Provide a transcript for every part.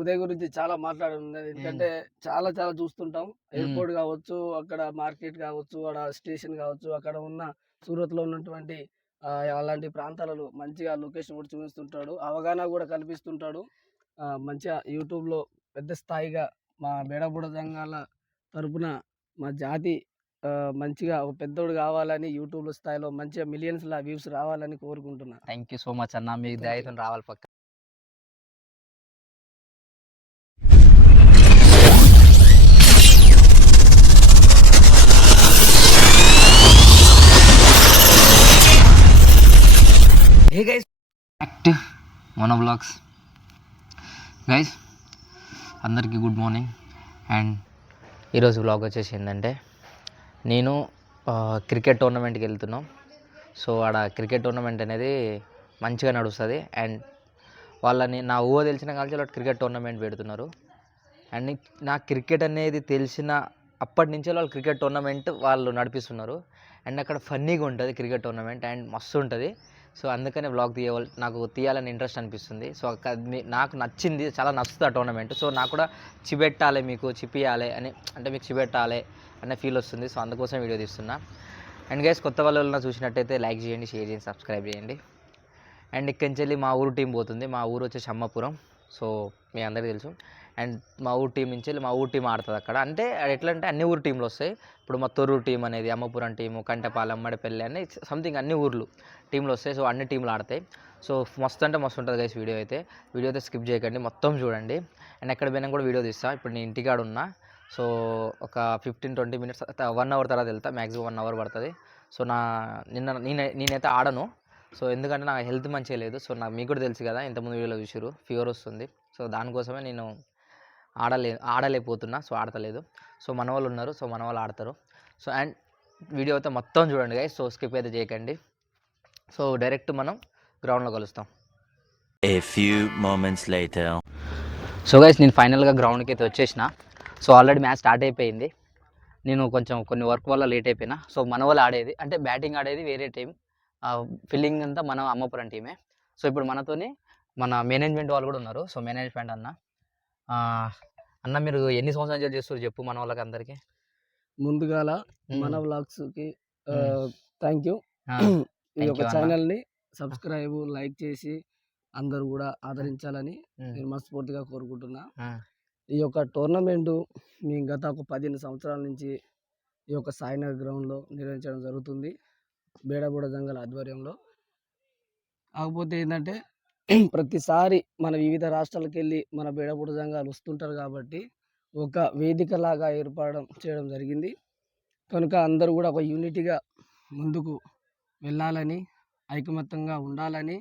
ఉదయ్ గురించి చాలా మాట్లాడున్నది. ఎందుకంటే చాలా చాలా చూస్తుంటాం. ఎయిర్‌పోర్ట్ కావచ్చు, అక్కడ మార్కెట్ కావచ్చు, ఆడ స్టేషన్ కావచ్చు, అక్కడ ఉన్న సూరత్‌లో ఉన్నటువంటి అలాంటి ప్రాంతాలలో మంచిగా లొకేషన్ కూడా చూపిస్తుంటాడు. అవగాహన కూడా కల్పిస్తుంటాడు. మంచిగా యూట్యూబ్‌లో పెద్ద స్థాయిగా మా బేడబుడ సంఘాల తరపున మా జాతి మంచిగా ఒక పెద్దోడు కావాలని యూట్యూబ్‌లో స్థాయిలో మంచిగా మిలియన్స్‌ల వ్యూస్ రావాలని కోరుకుంటున్నా. థ్యాంక్ యూ సో మచ్ అన్న. మీ థాంక్ యూ. దయతోని రావాలి పక్కా. Hey guys, act mono blogs. Guys అందరికీ గుడ్ మార్నింగ్. అండ్ ఈరోజు బ్లాగ్ వచ్చేసి ఏంటంటే నేను క్రికెట్ టోర్నమెంట్కి వెళ్తున్నాం. సో ఆడ క్రికెట్ టోర్నమెంట్ అనేది మంచిగా నడుస్తుంది. అండ్ వాళ్ళని నా ఊహ తెలిసిన కాల్చి వాళ్ళు క్రికెట్ టోర్నమెంట్ పెడుతున్నారు. అండ్ నాకు క్రికెట్ అనేది తెలిసిన అప్పటి నుంచే వాళ్ళు క్రికెట్ టోర్నమెంట్ వాళ్ళు నడిపిస్తున్నారు. అండ్ అక్కడ ఫన్నీగా ఉంటుంది క్రికెట్ టోర్నమెంట్ అండ్ మస్తు ఉంటుంది. సో అందుకనే వ్లాగ్ నాకు తీయాలని ఇంట్రెస్ట్ అనిపిస్తుంది. సో నాకు నచ్చింది, చాలా నచ్చుతుంది ఆ టోర్నమెంట్. సో నాకు కూడా చిపెట్టాలి, మీకు చిపియాలి అని, అంటే మీకు చిపెట్టాలి అనే ఫీల్ వస్తుంది. సో అందుకోసం వీడియో తీస్తున్నా. అండ్ గైస్, కొత్త వాళ్ళు చూసినట్టయితే లైక్ చేయండి, షేర్ చేయండి, సబ్స్క్రైబ్ చేయండి. అండ్ ఇక్కడి నుంచి వెళ్ళి మా ఊరు టీం పోతుంది. మా ఊరు వచ్చేసి అమ్మపురం. సో మీ అందరికీ తెలుసు. అండ్ మా ఊరు టీం నుంచి వెళ్ళి మా ఊరు టీం ఆడుతుంది అక్కడ. అంటే ఎట్లా అంటే అన్ని ఊరు టీంలు వస్తాయి. ఇప్పుడు మా తొర్రూరు టీం అనేది, అమ్మపురం టీము, కంటపాలెం, మడిపల్లి అని సంథింగ్ అన్ని ఊర్లు టీంలు వస్తాయి. సో అన్ని టీంలు ఆడతాయి. సో మస్తు అంటే మస్తు ఉంటుంది గైస్. వీడియో అయితే స్కిప్ చేయకండి, మొత్తం చూడండి. అండ్ ఎక్కడ పోయినా కూడా వీడియో తీస్తాను. ఇప్పుడు నేను ఇంటికాడ ఉన్నా. సో ఒక 15-20 మినిట్స్ 1 అవర్ తర్వాత వెళ్తా. మ్యాక్సిమం 1 అవర్ పడుతుంది. సో నేనైతే ఆడను. సో ఎందుకంటే నాకు హెల్త్ మంచిగా లేదు. సో మీకు కూడా తెలుసు కదా, ఇంతకుముందు వీడియోలో చూసారు, ఫీవర్ వస్తుంది. సో దానికోసమే నేను ఆడలేకపోతున్నా. సో ఆడతలేదు. సో మన వాళ్ళు ఉన్నారు. సో మన వాళ్ళు ఆడతారు. సో అండ్ వీడియో అయితే మొత్తం చూడండి గైస్. సో స్కిప్ అయితే చేయకండి. సో డైరెక్ట్ మనం గ్రౌండ్లో కలుస్తాం. A few moments later. So guys, నేను ఫైనల్గా గ్రౌండ్కి అయితే వచ్చేసిన. సో ఆల్రెడీ మ్యాచ్ స్టార్ట్ అయిపోయింది. నేను కొన్ని వర్క్ వల్ల లేట్ అయిపోయినా. సో మన వాళ్ళు ఆడేది అంటే బ్యాటింగ్ ఆడేది వేరే టీం, ఫీల్డింగ్ అంతా మన అమ్మపురం టీమే. సో ఇప్పుడు మనతోని మన మేనేజ్మెంట్ వాళ్ళు కూడా ఉన్నారు. సో మేనేజ్మెంట్ అన్న మీరు ఎన్ని సంవత్సరాలు చేస్తారు చెప్పు మన వాళ్ళకి అందరికీ. ముందుగాల మన వ్లాగ్స్కి థ్యాంక్ యూ. ఈ యొక్క ఛానల్ని సబ్స్క్రైబ్, లైక్ చేసి అందరూ కూడా ఆదరించాలని నేను మనస్ఫూర్తిగా కోరుకుంటున్నా. ఈ యొక్క టోర్నమెంట్ మేము గత ఒక 15 సంవత్సరాల నుంచి ఈ యొక్క సాయినగర్ గ్రౌండ్లో నిర్వహించడం జరుగుతుంది, బేడబుడ జంగల్ ఆధ్వర్యంలో. కాకపోతే ఏంటంటే ప్రతిసారి మన వివిధ రాష్ట్రాలకు వెళ్ళి మన బేడబుడ జంగాలు వస్తుంటారు కాబట్టి ఒక వేదికలాగా చేయడం జరిగింది. కనుక అందరూ కూడా ఒక యూనిటీగా ముందుకు వెళ్ళాలని, ఐకమత్యంగా ఉండాలని,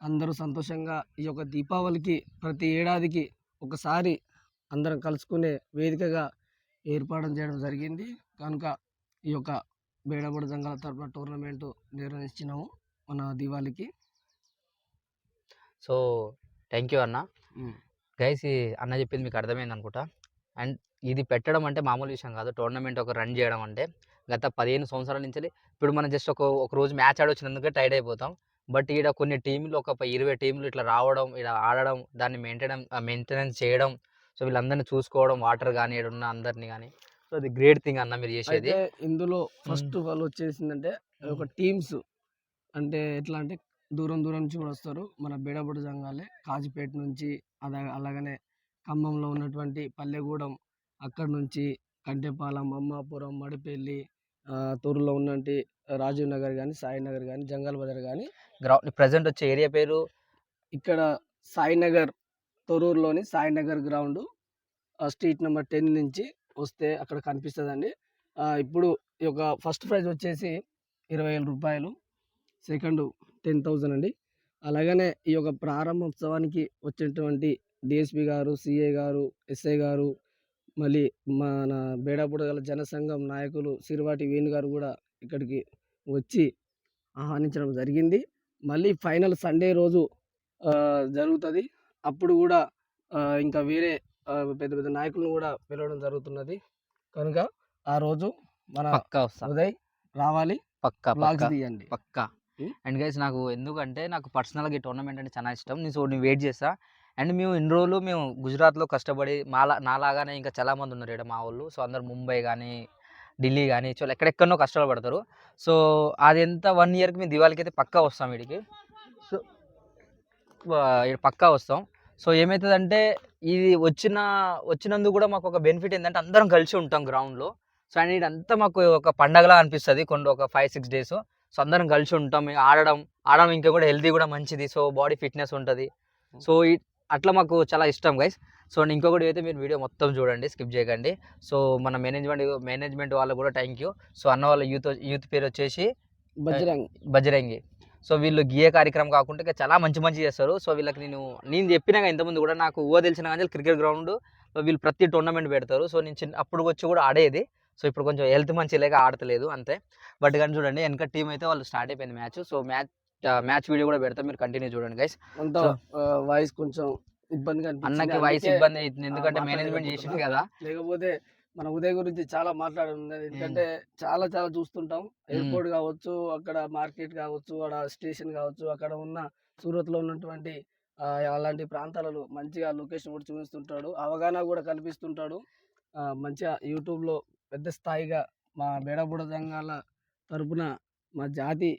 అందరూ సంతోషంగా ఈ యొక్క దీపావళికి ప్రతి ఏడాదికి ఒకసారి అందరం కలుసుకునే వేదికగా ఏర్పాటు చేయడం జరిగింది. కనుక ఈ యొక్క బేడబుడ జంగాల తరపున టోర్నమెంట్ నిర్వహించినాము మన దీవాళికి. సో థ్యాంక్ యూ అన్న. గైస్, అన్న చెప్పింది మీకు అర్థమైంది అనుకుంటా. అండ్ ఇది పెట్టడం అంటే మామూలు విషయం కాదు. టోర్నమెంట్ ఒక రన్ చేయడం అంటే గత 15 సంవత్సరాల నుంచి. ఇప్పుడు మనం జస్ట్ ఒక రోజు మ్యాచ్ ఆడొచ్చినందుకే టైర్డ్ అయిపోతాం. బట్ ఈడ కొన్ని టీంలు, ఒక 20 టీంలు ఇట్లా రావడం, ఇలా ఆడడం, దాన్ని మెయింటెనెన్స్ చేయడం, సో వీళ్ళందరినీ చూసుకోవడం, వాటర్ కానీ ఉన్న అందరినీ కానీ. సో అది గ్రేట్ థింగ్ అన్న మీరు చేసేది. ఇందులో ఫస్ట్ వాళ్ళు వచ్చేసిందంటే ఒక టీమ్స్ అంటే ఎట్లా అంటే దూరం నుంచి కూడా వస్తారు. మన బేడబుడ జంగాలే కాజిపేట నుంచి, అలాగనే ఖమ్మంలో ఉన్నటువంటి పల్లెగూడెం, అక్కడి నుంచి కంటెపాలెం, అమ్మాపురం, మడిపల్లి, తూరులో ఉన్నటువంటి రాజీవ్ నగర్ కానీ, సాయినగర్ కానీ, జంగల్ బజార్ కానీ. ప్రజెంట్ వచ్చే ఏరియా పేరు ఇక్కడ సాయినగర్, తొర్రూరులోని సాయినగర్ గ్రౌండ్, స్ట్రీట్ నెంబర్ 10 నుంచి వస్తే అక్కడ కనిపిస్తుందండి. ఇప్పుడు ఈ యొక్క ఫస్ట్ ప్రైజ్ వచ్చేసి 20,000 రూపాయలు, సెకండ్ 10,000 అండి. అలాగనే ఈ యొక్క ప్రారంభోత్సవానికి వచ్చినటువంటి డిఎస్పి గారు, సిఐ గారు, ఎస్ఐ గారు, మళ్ళీ మన బేడబుడ గల జనసంఘం నాయకులు సిరివాటి వేణు గారు కూడా ఇక్కడికి వచ్చి ఆహ్వానించడం జరిగింది. మళ్ళీ ఫైనల్ సండే రోజు జరుగుతుంది. అప్పుడు కూడా ఇంకా వేరే పెద్ద పెద్ద నాయకులను కూడా పిలవడం జరుగుతున్నది. కనుక ఆ రోజు మన ఉదయ్ రావాలి, పక్కా తీయండి పక్కా. అండ్ గైస్, నాకు ఎందుకంటే నాకు పర్సనల్గా ఈ టోర్నమెంట్ అంటే చాలా ఇష్టం. నేను వెయిట్ చేస్తా. అండ్ మేము ఇన్ని రోజులు మేము గుజరాత్‌లో కష్టపడి నాలాగానే ఇంకా చాలామంది ఉన్నారు ఈడ మా వోళ్ళు. సో, అందరూ ముంబై గానీ, ఢిల్లీ గానీ, ఎక్కడెక్కడనో కష్టాలు పడతారు. సో, అది ఎంత 1 ఇయర్‌కి మేము దివాళీకైతే పక్కా వస్తాం ఈడికి. సో, ఈడ పక్కా వస్తాం. సో, ఏమైతదంటే ఇది వచ్చినందుకు గూడా మాకొక బెనిఫిట్ ఏందంటే అందరం కలిసి ఉంటాం గ్రౌండ్‌లో. సో, అండ్ ఈడంతా మాకు ఒక పండగలా అనిపిస్తది. ఒక 5, 6 డేసు. సో, అందరం కలిసి ఉంటాం. ఆడడం ఇంకా కూడా హెల్తీ గూడా మంచిది. సో, బాడీ ఫిట్‌నెస్ ఉంటది. సో, అట్లా మాకు చాలా ఇష్టం గైస్. సో, అండ్ ఇంకొకటి అయితే మీరు వీడియో మొత్తం చూడండి. స్కిప్ చేయకండి. సో, మన మేనేజ్మెంట్ వాళ్ళకి కూడా థ్యాంక్ యూ. సో, అన్న వాళ్ళ యూత్ పేరొచ్చేసి బజరంగి. సో, వీళ్ళు గియ్యే కార్యక్రమం కాకుండా ఇంకా చాలా మంచి చేస్తారు. సో, వీళ్ళకి నేను చెప్పినాగా ఇంతకుముందు కూడా నాకు తెలిసిన గాంచెల్లి క్రికెట్ గ్రౌండ్ వీళ్ళు ప్రతి టోర్నమెంట్ పెడతారు. సో, నేను అప్పుడు వచ్చి కూడా ఆడేది. సో, ఇప్పుడు కొంచెం హెల్త్ మంచిగా లేక ఆడతలేదు అంతే. బట్ కానీ చూడండి వెనక టీం అయితే వాళ్ళు స్టార్ట్ అయిపోయింది మ్యాచ్. సో, మ్యాచ్ వీడియో కూడా పెడతా, మీరు కంటిన్యూ చూడండి గైస్. వాయిస్ కొంచెం ఇబ్బందిగా అనిపించింది. అన్నకి వాయిస్ ఇబ్బంది అవుతుంది ఎందుకంటే మేనేజ్మెంట్ చేసింది కదా. లేకపోతే మన ఉదయ్ గురించి చాలా మాట్లాడున్నది. ఎందుకంటే చాలా చూస్తుంటాం. ఎయిర్పోర్ట్ కావచ్చు, అక్కడ మార్కెట్ కావచ్చు, అక్కడ స్టేషన్ కావచ్చు, అక్కడ ఉన్న సూరత్ లో ఉన్నటువంటి అలాంటి ప్రాంతాలలో మంచిగా లొకేషన్ కూడా చూపిస్తుంటాడు. అవగాహన కూడా కల్పిస్తుంటాడు. మంచిగా యూట్యూబ్ లో పెద్ద స్థాయిగా మా బేడబుడ సంఘాల తరపున మా జాతి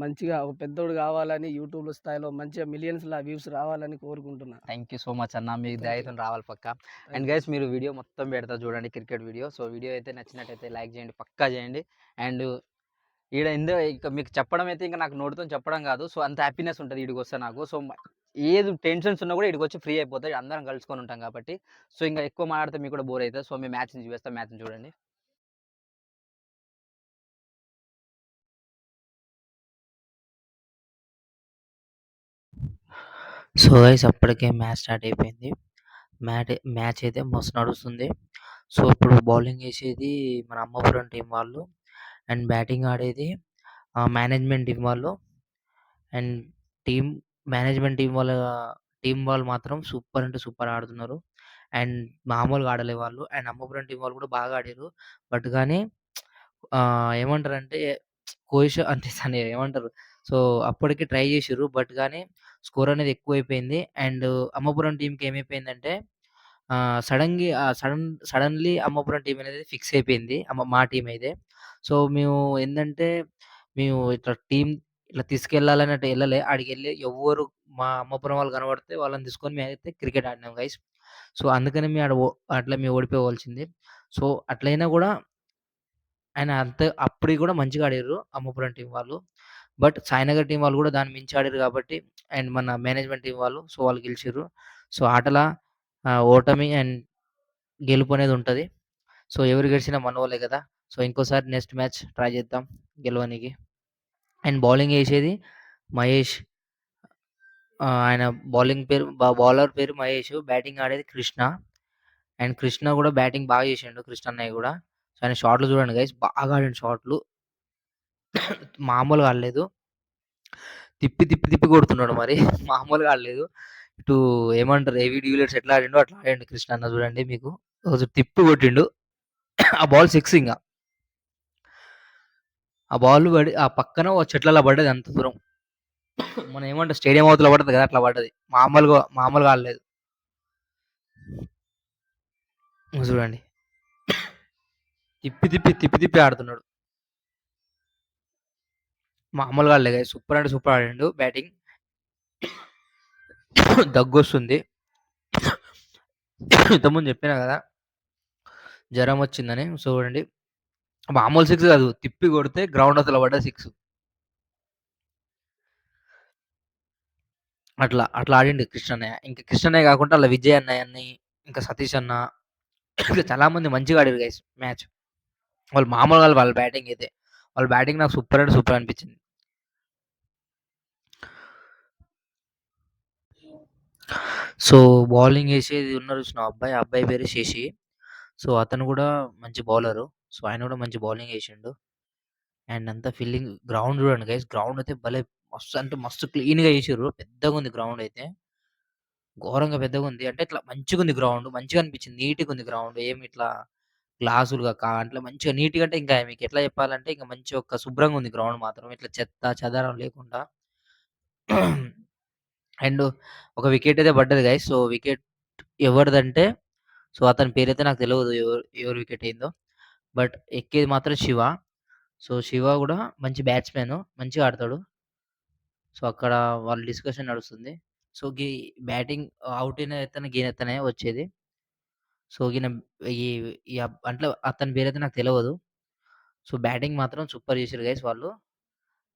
మంచిగా ఒక పెద్దోడు కావాలని యూట్యూబ్ స్థాయిలో మంచిగా మిలియన్స్ వ్యూస్ రావాలని కోరుకుంటున్నా. థ్యాంక్ యూ సో మచ్ అన్న, మీకు దయతో రావాలి పక్కా. అండ్ గైస్ మీరు వీడియో మొత్తం పెడతా చూడండి, క్రికెట్ వీడియో. సో, వీడియో అయితే నచ్చినట్టయితే లైక్ చేయండి, పక్కా చేయండి. అండ్ ఇక మీకు చెప్పడం అయితే ఇంకా నాకు నోటితో చెప్పడం కాదు. సో, అంత హ్యాపీనెస్ ఉంటుంది ఈడికి వస్తే నాకు. సో, ఏది టెన్షన్స్ ఉన్నా కూడా ఇక్కడికి వచ్చి ఫ్రీ అయిపోతాయి, అందరం కలుసుకొని ఉంటాం కాబట్టి. సో, ఇంకా ఎక్కువ మాట్లాడితే మీకు కూడా బోర్ అవుతుంది. సో, మేము మ్యాచ్ని చూపిస్తాం, మ్యాచ్ని చూడండి. సో గైస్ అప్పటికే మ్యాచ్ స్టార్ట్ అయిపోయింది. మ్యాచ్ అయితే మస్తు నడుస్తుంది. సో, ఇప్పుడు బౌలింగ్ వేసేది మన అమ్మపురం టీం వాళ్ళు అండ్ బ్యాటింగ్ ఆడేది మేనేజ్మెంట్ టీం వాళ్ళు. అండ్ మేనేజ్మెంట్ టీం వాళ్ళు మాత్రం సూపర్ అంటే సూపర్ ఆడుతున్నారు. అండ్ మామూలుగా ఆడలే వాళ్ళు. అండ్ అమ్మపురం టీం వాళ్ళు కూడా బాగా ఆడారు. బట్ కానీ ఏమంటారంటే అంటే దాన్ని ఏమంటారు? సో, అప్పటికి ట్రై చేసిర్రు. బట్ కానీ స్కోర్ అనేది ఎక్కువైపోయింది. అండ్ అమ్మపురం టీంకి ఏమైపోయిందంటే సడన్‌లీ అమ్మపురం టీం అనేది ఫిక్స్ అయిపోయింది. మా టీం అయితే. సో, మేము ఇట్లా తీసుకెళ్ళాలన్నట్టు ఎళ్ళలే. ఆడికెళ్ళి ఎవ్వరు మా అమ్మపురం వాళ్ళు కనపడితే వాళ్ళని తీసుకొని మేమైతే క్రికెట్ ఆడినాం గైస్. సో, అందుకని అట్లా మేము ఓడిపోవాల్సింది. సో, అట్లయినా కూడా అప్పటికి కూడా మంచిగా ఆడిర్రు అమ్మపురం టీం వాళ్ళు. బట్ సాయినగర్ టీం వాళ్ళు కూడా దాన్ని మించి ఆడిర్రు కాబట్టి అండ్ మన మేనేజ్మెంట్ టీం వాళ్ళు సో, వాళ్ళు గెలిచిర్రు. సో, ఆటల ఓటమి అండ్ గెలుపు అనేది ఉంటది. సో, ఎవరు గెలిచినా మనోళ్ళే కదా. సో, ఇంకోసారి నెక్స్ట్ మ్యాచ్ ట్రై చేద్దాం గెలవనీకి. అండ్ బౌలింగ్ ఏసేది మహేష్. ఆయన బౌలర్ పేరు మహేష్. బ్యాటింగ్ ఆడేది కృష్ణ. అండ్ కృష్ణ కూడా బ్యాటింగ్ బాగా చేసిండు కృష్ణ అన్నయ్య కూడా. సో, ఆయన షాట్లు చూడండి గైస్, బాగా ఆడిండు షాట్లు. మామూలుగా ఆడలేదు. తిప్పి కొడుతున్నాడు మరి. మామూలుగా ఆడలేదు. ఇటు ఏమంటారు హెవీ డ్యూలర్స్ ఎట్లా ఆడిండో అట్లా ఆడిండు కృష్ణ అన్న చూడండి మీకు. తిప్పి కొట్టిండు. ఆ బాల్ 6 ఇంగ. ఆ బాల్ పడి ఆ పక్కన ఓ చెట్లలో పడ్డది అంత దూరం. మనం ఏమంటాం స్టేడియం అవతల పడతది కదా అట్లా పడ్డది. మామూలుగా ఆడలేదు. చూడండి. తిప్పి ఆడుతున్నాడు. మామూలుగా ఆడలే గైస్. సూపర్ అంటే సూపర్ ఆడిండు బ్యాటింగ్. దగ్గొస్తుంది. ఇంతకుముందు చెప్పినా కదా జ్వరం వచ్చిందని. చూడండి మామూలు 6 కాదు, తిప్పి కొడితే గ్రౌండ్ అవతల పడ్డ 6. అట్లా ఆడిండు కృష్ణన్నయ్య. ఇంకా కృష్ణన్నయ్య కాకుండా అలా విజయ్ అన్నయ్యని, ఇంకా సతీష్ అన్న, ఇంకా చాలా మంది మంచిగా ఆడారు గైస్ మ్యాచ్. వాళ్ళు మామూలుగా వాళ్ళ బ్యాటింగ్ అయితే. వాళ్ళ బ్యాటింగ్ నాకు సూపర్ అంటే సూపర్ అనిపించింది. సో, బౌలింగ్ ఏసేది ఉన్నారు చూసినావా అబ్బాయి, ఆ అబ్బాయి పేరు శశి. సో, అతను కూడా మంచి బౌలరు. సో, ఆయన కూడా మంచి బౌలింగ్ ఏసిండు. అండ్ అంతా ఫీల్డింగ్ గ్రౌండ్ చూడండి గైస్. గ్రౌండ్ అయితే భలే మస్తు అంటే మస్తు క్లీన్‌గా ఏసిర్రు. పెద్దగుంది గ్రౌండ్ అయితే. ఘోరంగా పెద్దగుంది. అంటే ఇట్లా మంచిగుంది గ్రౌండ్. మంచిగా అనిపించింది. నీట్‌గుంది గ్రౌండ్. ఏమి ఇట్లా గ్లాసులుగా అట్లా మంచిగా నీట్‌గా అంటే ఇంకా మీకు ఎట్లా చెప్పాలంటే ఇంక మంచిగా శుభ్రంగా ఉంది గ్రౌండ్ మాత్రం. ఇట్లా చెత్త చెదారం లేకుండా. అండ్ ఒక వికెట్ అయితే పడ్డది గైస్. సో వికెట్ ఎవరిదంటే సో అతని పేరైతే నాకు తెలియదు ఎవరు వికెట్ అయిందో. బట్ ఎక్కేది మాత్రం శివ. సో శివ కూడా మంచి బ్యాట్స్‌మెన్, మంచిగా ఆడతాడు. సో అక్కడ వాళ్ళ డిస్కషన్ నడుస్తుంది. సో బ్యాటింగ్ అవుట్ అయిన ఈయనతనే వచ్చేది. సో ఈయన ఈ ఈ అంటే అతని పేరైతే నాకు తెలవదు. సో బ్యాటింగ్ మాత్రం సూపర్ చేసిర్రు గైస్ వాళ్ళు.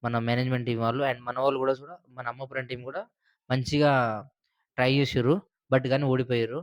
మన మేనేజ్మెంట్ టీమ్ వాళ్ళు అండ్ మన వాళ్ళు కూడా మన అమ్మపురం టీమ్ కూడా మంచిగా ట్రై చేసిర్రు. బట్ కానీ ఓడిపోయారు.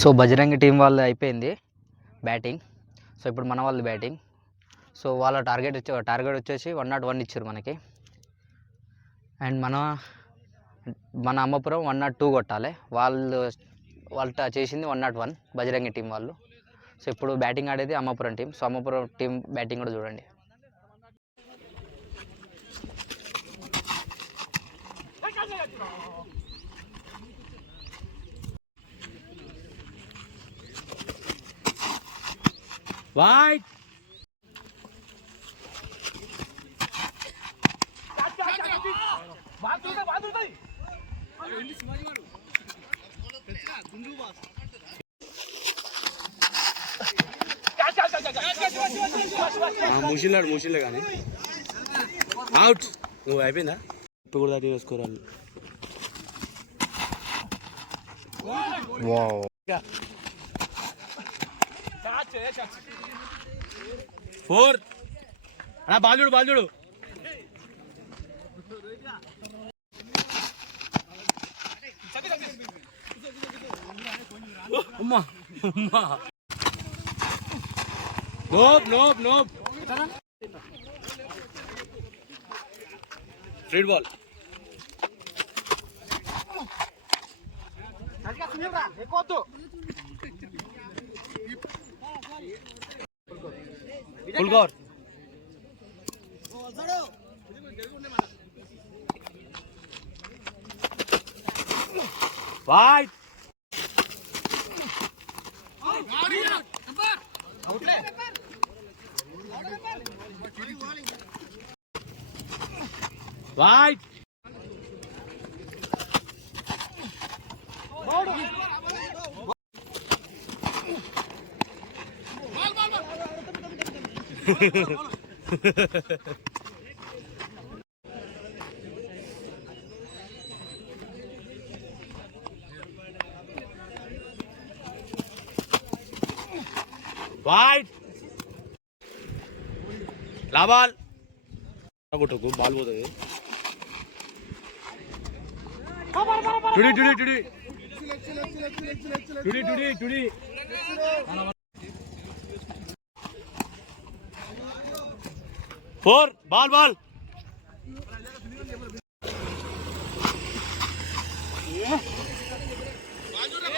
సో బజరంగి టీం వాళ్ళు అయిపోయింది బ్యాటింగ్. సో ఇప్పుడు మన వాళ్ళు బ్యాటింగ్. సో వాళ్ళ టార్గెట్ వచ్చేసి 101 ఇచ్చారు మనకి. అండ్ మన అమ్మపురం 102 కొట్టాలి. వాళ్ళు చేసింది 101 బజరంగి టీం వాళ్ళు. సో ఇప్పుడు బ్యాటింగ్ ఆడేది Ammapuram team. So Ammapuram team batting కూడా చూడండి. Wide. ముషిలే కానీ అవుట్. నువ్వు అయిపోయిందా? ఇప్పుడు కూడా దాటి వేసుకోరాలి. వావ్. ఫోర్ అన్నా. బాల్ చూడు. అమ్మా nope straight ball. Full cover. Wide. Wide. Wide. లాబాల్ కొట్టకు, బాల్ పోతుంది. టుడి. Four. Ball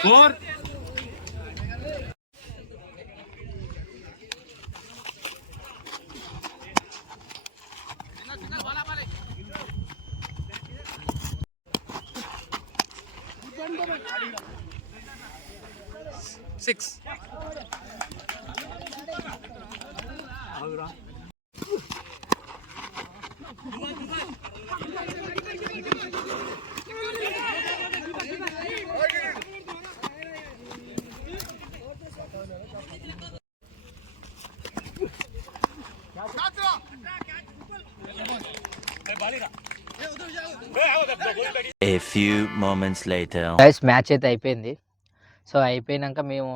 four. Six. A few moments later. Guys match అయితే అయిపోయింది. సో అయిపోయినాక మేము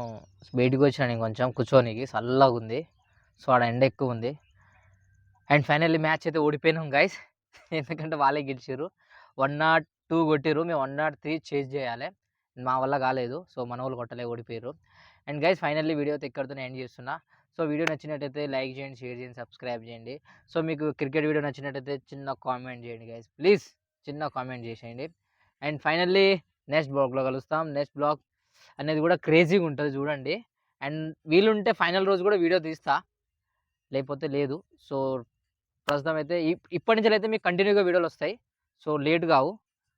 బయటకు వచ్చినా నేను కొంచెం కూర్చోనికి చల్లగా ఉంది. సో ఆడ ఎండ ఎక్కువ ఉంది. అండ్ ఫైనల్లీ మ్యాచ్ అయితే ఓడిపోయినాం గైస్. ఎందుకంటే వాళ్ళే గెలిచారు. 102 కొట్టిరు, మేము 103 చేజ్ చేయాలి. మా వల్ల కాలేదు. సో మన వాళ్ళు కొట్టలే, ఓడిపోయారు. అండ్ గైస్ ఫైనల్లీ వీడియో అయితే ఇక్కడితోనే ఎండ్ చేస్తున్నా. సో వీడియో నచ్చినట్టయితే లైక్ చేయండి, షేర్ చేయండి, సబ్స్క్రైబ్ చేయండి. సో మీకు క్రికెట్ వీడియో నచ్చినట్టయితే చిన్న కామెంట్ చేయండి గైస్, ప్లీజ్ చిన్న కామెంట్ చేసేయండి. అండ్ ఫైనల్లీ నెక్స్ట్ బ్లాగ్లో కలుస్తాం. నెక్స్ట్ బ్లాగ్ అనేది కూడా క్రేజీగా ఉంటుంది చూడండి. అండ్ వీలుంటే ఫైనల్ రోజు కూడా వీడియో తీస్తా, లేకపోతే లేదు. సో ప్రస్తుతం అయితే ఇప్పటి నుంచి అయితే మీకు కంటిన్యూగా వీడియోలు వస్తాయి. సో లేట్ కావు.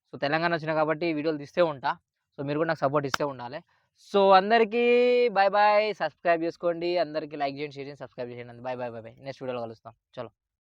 సో తెలంగాణ వచ్చినా కాబట్టి వీడియోలు తీస్తే ఉంటా. సో మీరు కూడా నాకు సపోర్ట్ ఇస్తే ఉండాలి. సో అందరికీ బాయ్ బాయ్. సబ్స్క్రైబ్ చేసుకోండి, అందరికీ లైక్ చేయండి, షేర్ చేయండి, సబ్స్క్రైబ్ చేయండి. Bye bye bye bye. Next వీడియోలో కలుస్తాం. చలో.